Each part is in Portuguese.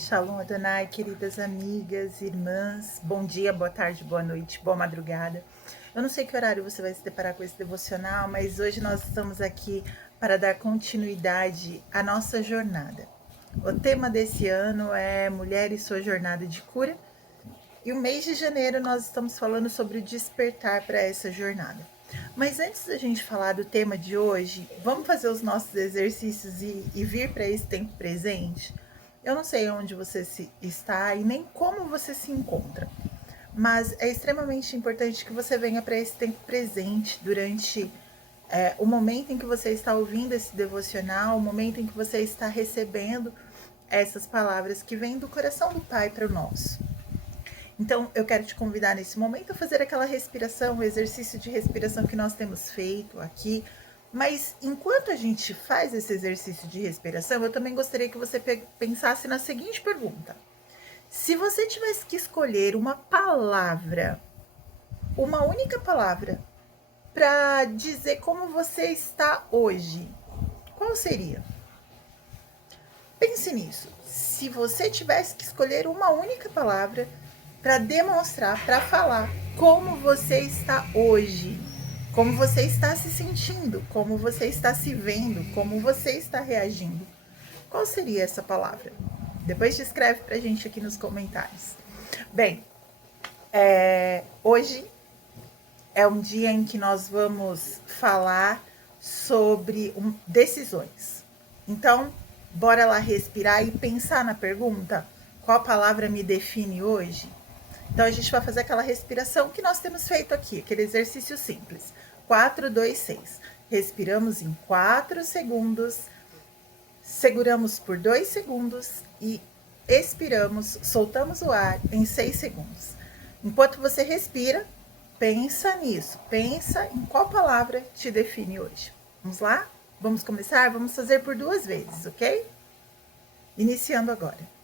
Shalom Adonai, queridas amigas, irmãs, bom dia, boa tarde, boa noite, boa madrugada. Eu não sei que horário você vai se deparar com esse devocional, mas hoje nós estamos aqui para dar continuidade à nossa jornada. O tema desse ano é Mulher e sua jornada de cura, e o mês de janeiro nós estamos falando sobre o despertar para essa jornada. Mas antes da gente falar do tema de hoje, vamos fazer os nossos exercícios e vir para esse tempo presente? Eu não sei onde você está e nem como você se encontra, mas é extremamente importante que você venha para esse tempo presente durante o momento em que você está ouvindo esse devocional, o momento em que você está recebendo essas palavras que vêm do coração do Pai para o nosso. Então, eu quero te convidar nesse momento a fazer aquela respiração, o exercício de respiração que nós temos feito aqui. Mas enquanto a gente faz esse exercício de respiração, eu também gostaria que você pensasse na seguinte pergunta: se você tivesse que escolher uma palavra, uma única palavra, para dizer como você está hoje, qual seria? Pense nisso. Se você tivesse que escolher uma única palavra para demonstrar, para falar como você está hoje, como você está se sentindo, como você está se vendo, como você está reagindo, qual seria essa palavra? Depois te escreve para a gente aqui nos comentários. Bem, hoje é um dia em que nós vamos falar sobre decisões. Então, bora lá respirar e pensar na pergunta: qual palavra me define hoje? Então, a gente vai fazer aquela respiração que nós temos feito aqui, aquele exercício simples. 4, 2, 6. Respiramos em 4 segundos, seguramos por 2 segundos e expiramos, soltamos o ar em 6 segundos. Enquanto você respira, pensa nisso. Pensa em qual palavra te define hoje. Vamos lá? Vamos começar? Vamos fazer por 2 vezes, ok? Iniciando agora.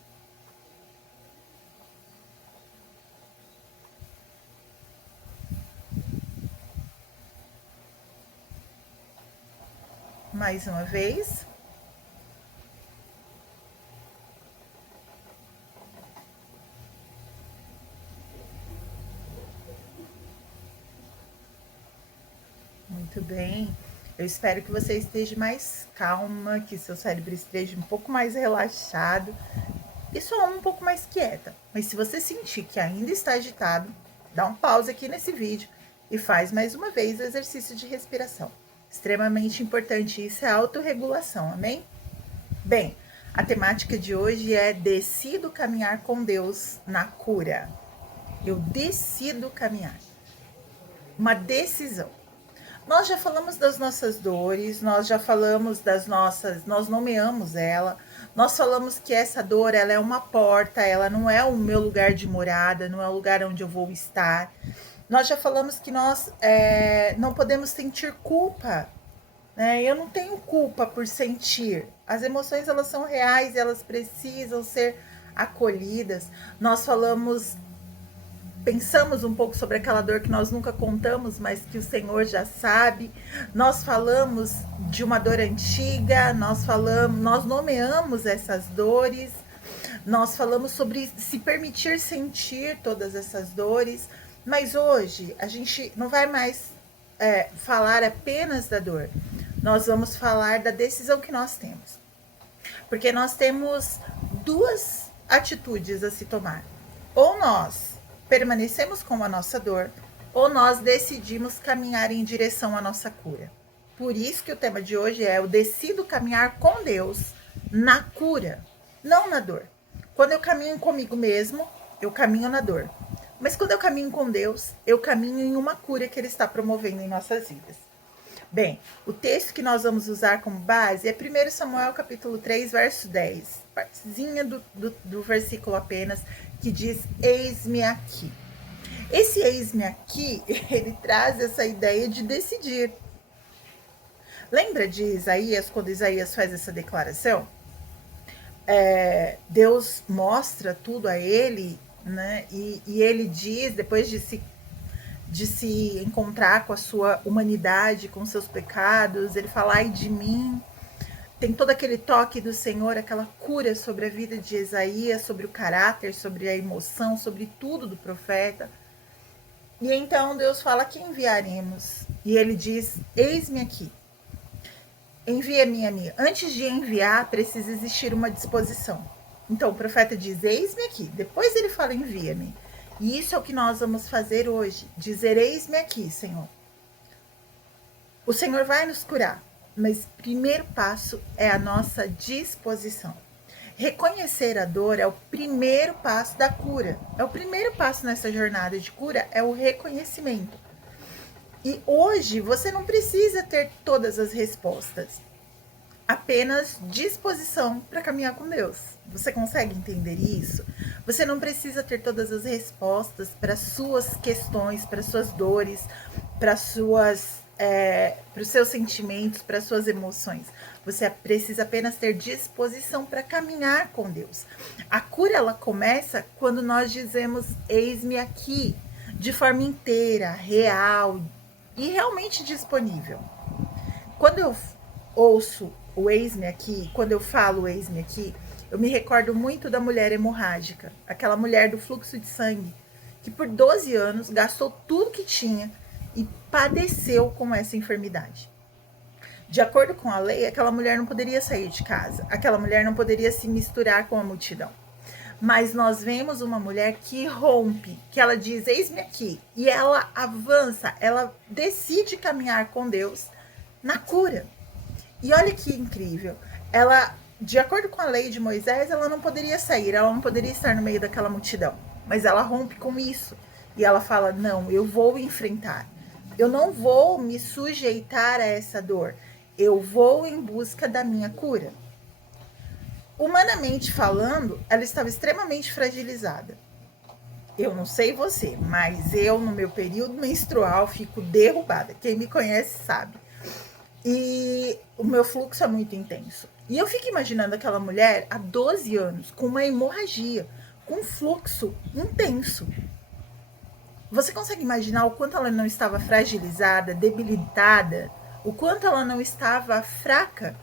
Mais uma vez. Muito bem. Eu espero que você esteja mais calma, que seu cérebro esteja um pouco mais relaxado e sua alma um pouco mais quieta. Mas se você sentir que ainda está agitado, dá um pause aqui nesse vídeo e faz mais uma vez o exercício de respiração. Extremamente importante, isso é autorregulação, amém? Bem, a temática de hoje é decido caminhar com Deus na cura. Eu decido caminhar. Uma decisão. Nós já falamos das nossas dores, nós já falamos das nossas, nós nomeamos ela, nós falamos que essa dor, ela é uma porta, ela não é o meu lugar de morada, não é o lugar onde eu vou estar. Nós já falamos que nós não podemos sentir culpa, né? Eu não tenho culpa por sentir. As emoções, elas são reais, elas precisam ser acolhidas. Nós pensamos um pouco sobre aquela dor que nós nunca contamos, mas que o Senhor já sabe. Nós falamos de uma dor antiga, nós nomeamos essas dores, nós falamos sobre se permitir sentir todas essas dores, mas hoje a gente não vai mais falar apenas da dor, nós vamos falar da decisão que nós temos. Porque nós temos 2 atitudes a se tomar. Ou nós permanecemos com a nossa dor, ou nós decidimos caminhar em direção à nossa cura. Por isso que o tema de hoje é: eu decido caminhar com Deus na cura, não na dor. Quando eu caminho comigo mesmo, eu caminho na dor. Mas quando eu caminho com Deus, eu caminho em uma cura que Ele está promovendo em nossas vidas. Bem, o texto que nós vamos usar como base é 1 Samuel capítulo 3, verso 10. Partezinha do versículo apenas, que diz: eis-me aqui. Esse eis-me aqui, ele traz essa ideia de decidir. Lembra de Isaías, quando Isaías faz essa declaração? Deus mostra tudo a ele, né? E ele diz, depois de se encontrar com a sua humanidade, com seus pecados, ele fala: ai de mim, tem todo aquele toque do Senhor, aquela cura sobre a vida de Isaías, sobre o caráter, sobre a emoção, sobre tudo do profeta. E então Deus fala que enviaremos. E ele diz: eis-me aqui. Envia-me a mim. Antes de enviar, precisa existir uma disposição. Então o profeta diz: eis-me aqui. Depois ele fala: envia-me. E isso é o que nós vamos fazer hoje. Dizer: eis-me aqui, Senhor. O Senhor vai nos curar. Mas o primeiro passo é a nossa disposição. Reconhecer a dor é o primeiro passo da cura. É o primeiro passo nessa jornada de cura, é o reconhecimento. E hoje você não precisa ter todas as respostas. Apenas disposição para caminhar com Deus. Você consegue entender isso? Você não precisa ter todas as respostas para suas questões, para suas dores, para os seus sentimentos, para suas emoções. Você precisa apenas ter disposição para caminhar com Deus. A cura, ela começa quando nós dizemos: eis-me aqui, de forma inteira, real e realmente disponível. Quando eu ouço o eis-me aqui, quando eu falo eis-me aqui, eu me recordo muito da mulher hemorrágica, aquela mulher do fluxo de sangue, que por 12 anos gastou tudo que tinha e padeceu com essa enfermidade. De acordo com a lei, aquela mulher não poderia sair de casa, aquela mulher não poderia se misturar com a multidão. Mas nós vemos uma mulher que rompe, que ela diz: eis-me aqui, e ela avança, ela decide caminhar com Deus na cura. E olha que incrível, ela, de acordo com a lei de Moisés, ela não poderia sair, ela não poderia estar no meio daquela multidão, mas ela rompe com isso, e ela fala: não, eu vou enfrentar, eu não vou me sujeitar a essa dor, eu vou em busca da minha cura. Humanamente falando, ela estava extremamente fragilizada. Eu não sei você, mas eu, no meu período menstrual, fico derrubada. Quem me conhece sabe. E o meu fluxo é muito intenso. E eu fico imaginando aquela mulher há 12 anos, com uma hemorragia, com um fluxo intenso. Você consegue imaginar o quanto ela não estava fragilizada, debilitada, o quanto ela não estava fraca?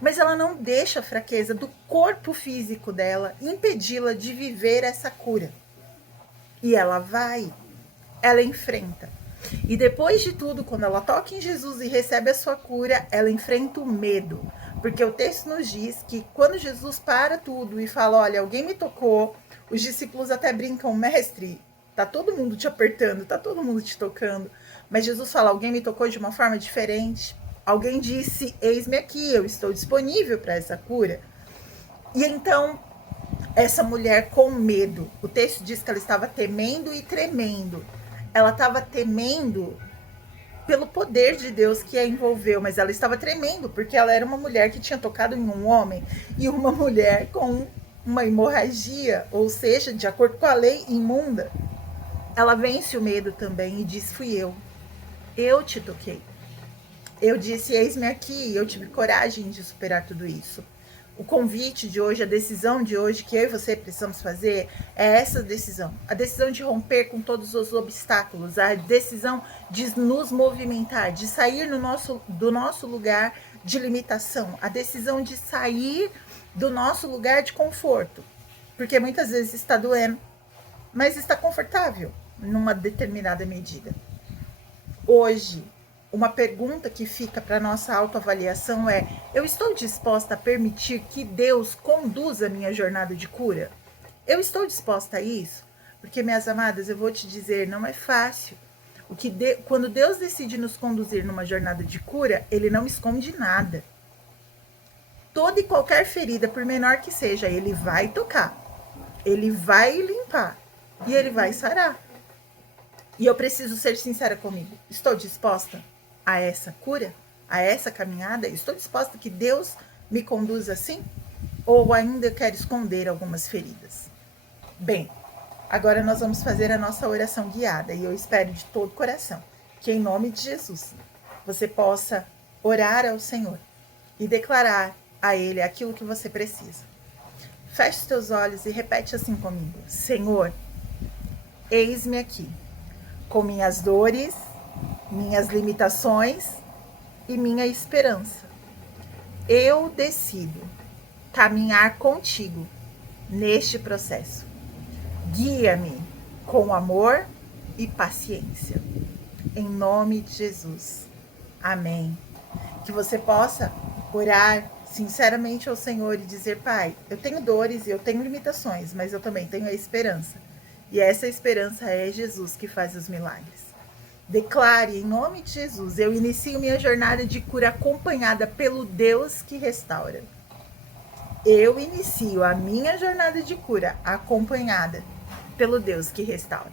Mas ela não deixa a fraqueza do corpo físico dela impedi-la de viver essa cura. E ela vai, ela enfrenta. E depois de tudo, quando ela toca em Jesus e recebe a sua cura, ela enfrenta o medo. Porque o texto nos diz que quando Jesus para tudo e fala: olha, alguém me tocou, os discípulos até brincam: mestre, tá todo mundo te apertando, tá todo mundo te tocando. Mas Jesus fala: alguém me tocou de uma forma diferente. Alguém disse: eis-me aqui, eu estou disponível para essa cura. E então, essa mulher com medo, o texto diz que ela estava temendo e tremendo. Ela estava temendo pelo poder de Deus que a envolveu, mas ela estava tremendo porque ela era uma mulher que tinha tocado em um homem e uma mulher com uma hemorragia, ou seja, de acordo com a lei, imunda. Ela vence o medo também e diz: fui eu te toquei. Eu disse: eis-me aqui, eu tive coragem de superar tudo isso. O convite de hoje, a decisão de hoje que eu e você precisamos fazer é essa decisão. A decisão de romper com todos os obstáculos, a decisão de nos movimentar, de sair do nosso lugar de limitação, a decisão de sair do nosso lugar de conforto. Porque muitas vezes está doendo, mas está confortável numa determinada medida. Hoje, uma pergunta que fica para nossa autoavaliação é: eu estou disposta a permitir que Deus conduza a minha jornada de cura? Eu estou disposta a isso? Porque, minhas amadas, eu vou te dizer, não é fácil. Quando Deus decide nos conduzir numa jornada de cura, Ele não esconde nada. Toda e qualquer ferida, por menor que seja, Ele vai tocar, Ele vai limpar e Ele vai sarar. E eu preciso ser sincera comigo. Estou disposta a essa cura, a essa caminhada? Estou disposta que Deus me conduza assim? Ou ainda eu quero esconder algumas feridas? Bem, agora nós vamos fazer a nossa oração guiada e eu espero de todo coração que, em nome de Jesus, você possa orar ao Senhor e declarar a Ele aquilo que você precisa. Feche os teus olhos e repete assim comigo: Senhor, eis-me aqui, com minhas dores, minhas limitações e minha esperança. Eu decido caminhar contigo neste processo. Guia-me com amor e paciência. Em nome de Jesus. Amém. Que você possa orar sinceramente ao Senhor e dizer: Pai, eu tenho dores e eu tenho limitações, mas eu também tenho a esperança. E essa esperança é Jesus que faz os milagres. Declare em nome de Jesus: eu inicio minha jornada de cura acompanhada pelo Deus que restaura. Eu inicio a minha jornada de cura acompanhada pelo Deus que restaura.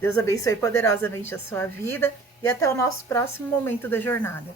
Deus abençoe poderosamente a sua vida e até o nosso próximo momento da jornada.